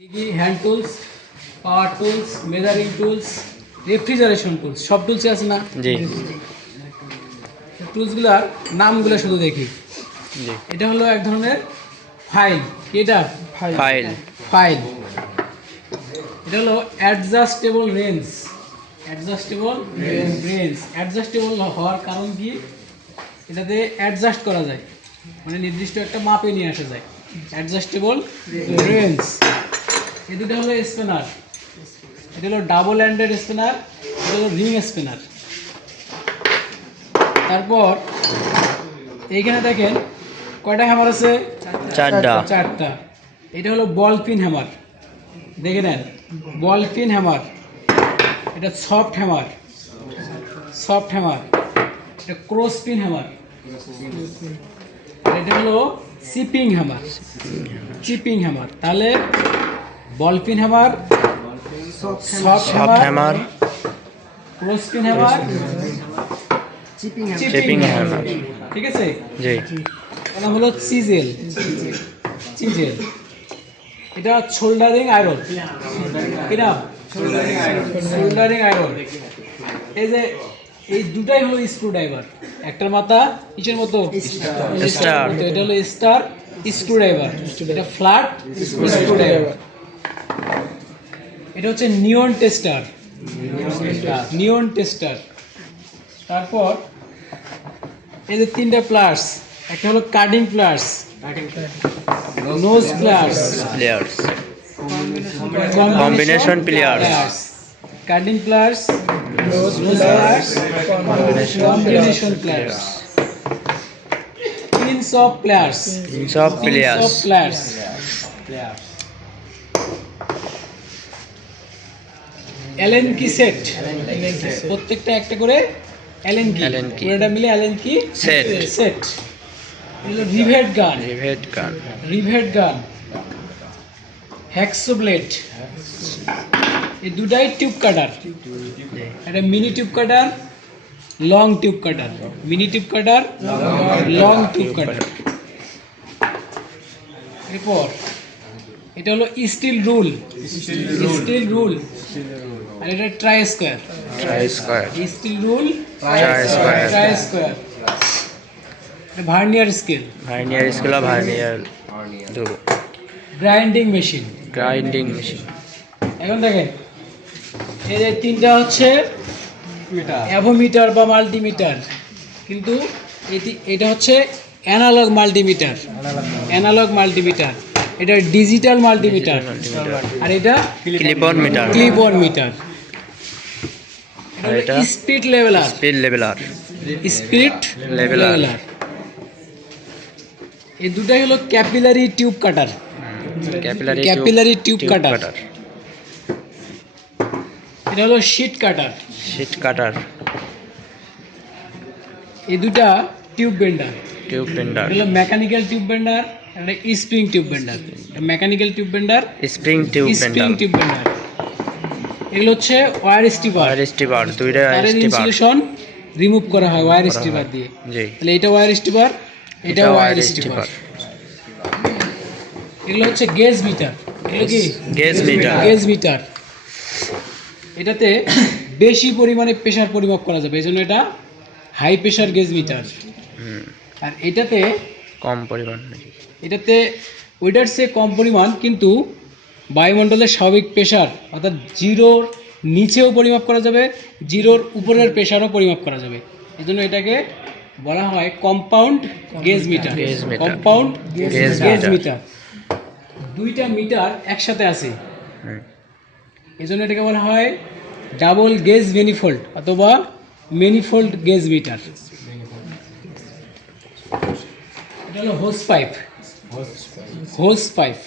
কি hand tools, পাওয়ার tools, measuring tools, refrigeration tools, সব টুলসই আছে না? জি টুলসগুলার নামগুলো শুধু দেখি। জি এটা হলো এক ধরনের ফাইল। এটা ফাইল ফাইল। এটা হলো adjustable range. Adjustable range adjustable হওয়ার কারণ কি? এটাতে অ্যাডজাস্ট করা যায়, মানে নির্দিষ্ট একটা মাপে নিয়ে আসা যায়। Adjustable range. এই দুটো হলো স্পিনার। এটা হলো ডাবল হ্যান্ডেড স্পিনার, এটা হলো রিং স্পিনার। তারপর এইখানে দেখেন কয়টা হ্যামার আছে? চারটা। এটা হলো বল পিন হ্যামার, দেখে নেন, বল পিন হ্যামার। এটা সফট হ্যামার, সফট হ্যামার। এটা ক্রস পিন হ্যামার। এটা হলো চিপিং হ্যামার, চিপিং হ্যামার। তাহলে ball pin hammer, soft hammer, cross pin hammer, chipping hammer. ঠিক আছে? জি নাম হলো চিজেল। চিজেল। এটা শোল্ডারিং আয়রন। কি নাম? Soldering iron. এই যে এই দুটাই হলো স্ক্রু ড্রাইভার। একটার মাথা কিসের মতো? স্টার। এটা হলো স্টার স্ক্রু ড্রাইভার। এটা ফ্ল্যাট স্ক্রু ড্রাইভার। এটা হচ্ছে নিয়ন টেস্টার। নিয়ন টেস্টার। তারপর এই যে তিনটা প্লাস, একটা হলো cutting pliers, nose pliers, pliers combination pliers cutting pliers, nose pliers, combination pliers, pinch off pliers, সব প্লেয়ার্স প্লাস। এলএন কি সেট, প্রত্যেকটা একটা করে এলএন কি, Allen key। পুরোটা মিলে Allen key Set। Set. Rivet gun, rivet gun rivet gun, hacksaw blade. এই দুটাই টিউব কাটার। একটা mini tube cutter, long tube cutter. Mini tube cutter, long tube cutter. এরপর এটা হলো স্টিল রুল, স্টিল রুল। আর এটা try square, try square steel rule, try square try square. Vernier scale, vernier scale vernier ধরো grinding machine. Grinding machine এখন দেখেন এই যে তিনটা হচ্ছে অ্যাভোমিটার বা মাল্টিমিটার, কিন্তু এটা হচ্ছে অ্যানালগ মাল্টিমিটার। Analog multimeter. এটা ডিজিটাল মাল্টিমিটার। আর এটা clip on meter clip on meter. আর এটা speed leveler, speed leveler speed Leveler। Leveler. এই দুটাই হলো capillary tube cutter. Capillary tube cutter. এটা হলো শিট কাটার। শিট কাটার এই দুটা টিউব বেন্ডার। টিউব বেন্ডার এটা হলো মেকানিক্যাল টিউব বেন্ডার, এটা spring tube bender. Mechanical tube bender, spring tube spring bender tube bender. এগুলো হচ্ছে ওয়্যার স্টিপার। ওয়্যার স্টিপার দুইটা তারের স্টিপার ইনসুলেশন রিমুভ করা হয় ওয়্যার স্টিপার দিয়ে। জি তাহলে এটা ওয়্যার স্টিপার, এটা ওয়্যার স্টিপার। এগুলো হচ্ছে গেজ মিটার। এগুলো কি? Gauge meter gauge metre. এটাতে বেশি পরিমাণে প্রেসার পরিমাপ করা যাবে, এই জন্য এটা হাই প্রেসার গেজ মিটার। আর এটাতে কম পরিমাণ নাকি এটাতে ওইটার চেয়ে কম পরিমাণ, কিন্তু বায়ুমণ্ডলের স্বাভাবিক প্রেসার অর্থাৎ জিরোর নিচেও পরিমাপ করা যাবে, জিরোর উপরের প্রেসারও পরিমাপ করা যাবে। এই জন্য এটাকে বলা হয় compound gauge meter. Gauge meter. Compound gauge gauge meter. Meter. দুইটা মিটার একসাথে আছে, এই জন্য এটাকে বলা হয় ডাবল গেজ ম্যানিফোল্ড অথবা ম্যানিফোল্ড গেজ মিটার। এটা হলো হোস পাইপ। Hose pipe